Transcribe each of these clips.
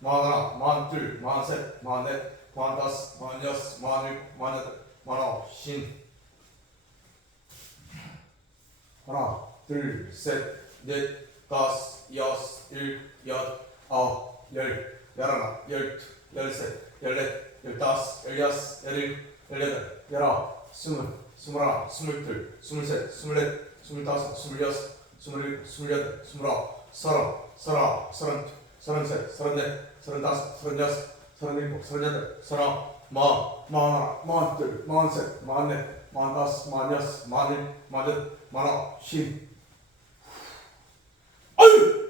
마흔하나, 마흔둘, 마흔셋, 마흔넷, 마흔다섯, 마흔여섯, 마흔일곱, 마흔여덟, 마흔아홉, 쉰 하나, 둘, 셋, 넷, 다섯, 여섯, 일곱, 여덟, 아홉, 열, 열하나, 열둘, 열셋, 열넷, 열다섯, 열여섯, 열일곱, 열여덟, 열아홉, 스물, 스물하나, 스물둘, 스물셋, 스물넷, 스물다섯, 스물여섯, 스물일곱, 스물여덟, 스물아홉, 서른, 서른아홉, 서른둘, 서른셋, 서른넷, 서른다섯, 서른여섯, 서른일곱, 서른여덟, 서른아홉, 마흔, 마흔하나, 마흔둘, 마흔셋, 마흔넷, 마흔다섯, 마흔여섯, 마흔일곱, 마흔여덟, 마흔아홉, 쉰. 아유!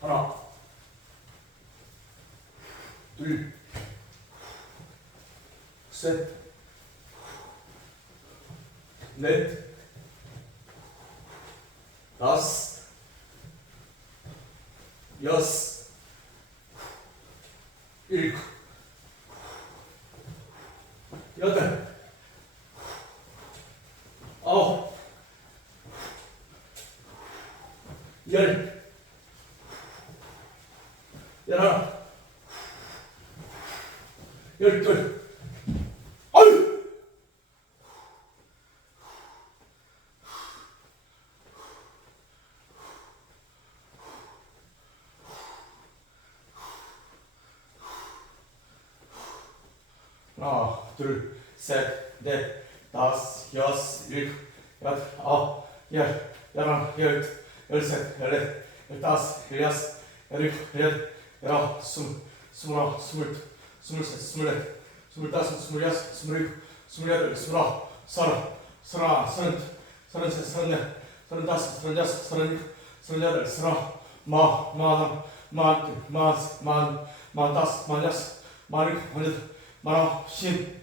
하나, 둘, 셋, 넷, 다섯, 여섯, 일곱, 여덟, 아홉, 열둘, 아유! 하나, 둘, 셋, 넷, 다섯, 여섯, 일곱, 여덟, 아홉, 열, 열하나, 열둘, 열셋, 열넷, 열다섯, 열여섯, 열일곱, 열여덟, 열아홉, 스물, 스물하나, 스물둘, 스물셋, 스물넷, 스물다섯, 스물여섯, 스물일곱, 스물여덟, 스물아홉, 서른, 서른하나, 서른둘, 서른셋, 서른넷, 서른다섯, 서른여섯, 서른일곱, 서른여덟, 서른아홉, 마흔, 마흔하나, 마흔둘, 마흔셋, 마흔, 마흔다섯, 마흔여섯, 마흔일곱, 마흔여덟, 마흔아홉, 쉰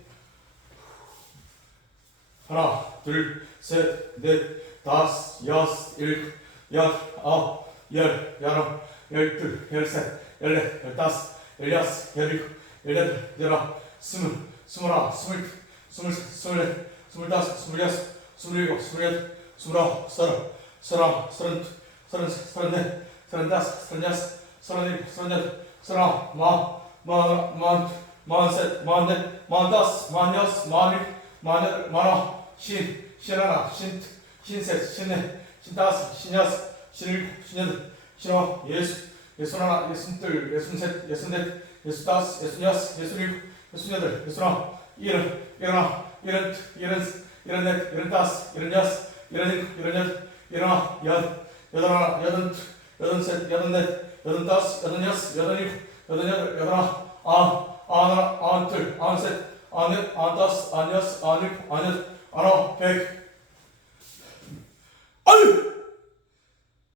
하나, 둘, 셋, 넷, 다섯, 여섯, 일곱, 여덟, 아홉, 열, 열하나, 열둘, 열셋, 열넷, 열다섯, 열여섯, 열일곱, 열여덟, 열아홉, 스물, 스물하나, 스물둘, 스물셋, 스물넷, 스물다섯, 스물여섯, 스물일곱, 스물여덟, 스물아홉, 서른, 서른하나, 서른둘, 서른셋, 서른넷, 서른다섯, 서른여섯, 서른일곱, 서른여덟, 서른아홉, 마흔, 마흔하나, 마흔둘, 마흔셋, 마흔넷, 마흔다섯, 마흔여섯, 마흔일곱, 마흔여덟, 마흔아홉, 쉰, 쉰하나, 쉰둘, 쉰셋, 쉰넷, 쉰다섯, 쉰여섯, 쉰일곱, 쉰여덟, 쉰아홉, 예순, 예순하나, 예순둘, 예순셋, 예순넷, 예순다섯, 예순여섯, 예순일곱, 예순여덟, 예순아홉, 일흔, 일흔하나, 일흔둘, 일흔셋, 일흔넷, 일흔다섯, 일흔여섯, 일흔일곱, 일흔여덟, 일흔아홉, 여 여덟하나, 여덟둘, 여덟셋, 여덟넷, 여덟다섯, 여덟여섯, 여덟일곱, 여덟여덟, 여덟아홉, 아흔, 아흔하나, 아흔둘, 아흔셋, 아흔넷, 아흔다섯, 아흔여섯, 아흔일곱, 아흔여덟, 아흔아홉, 백. 아유!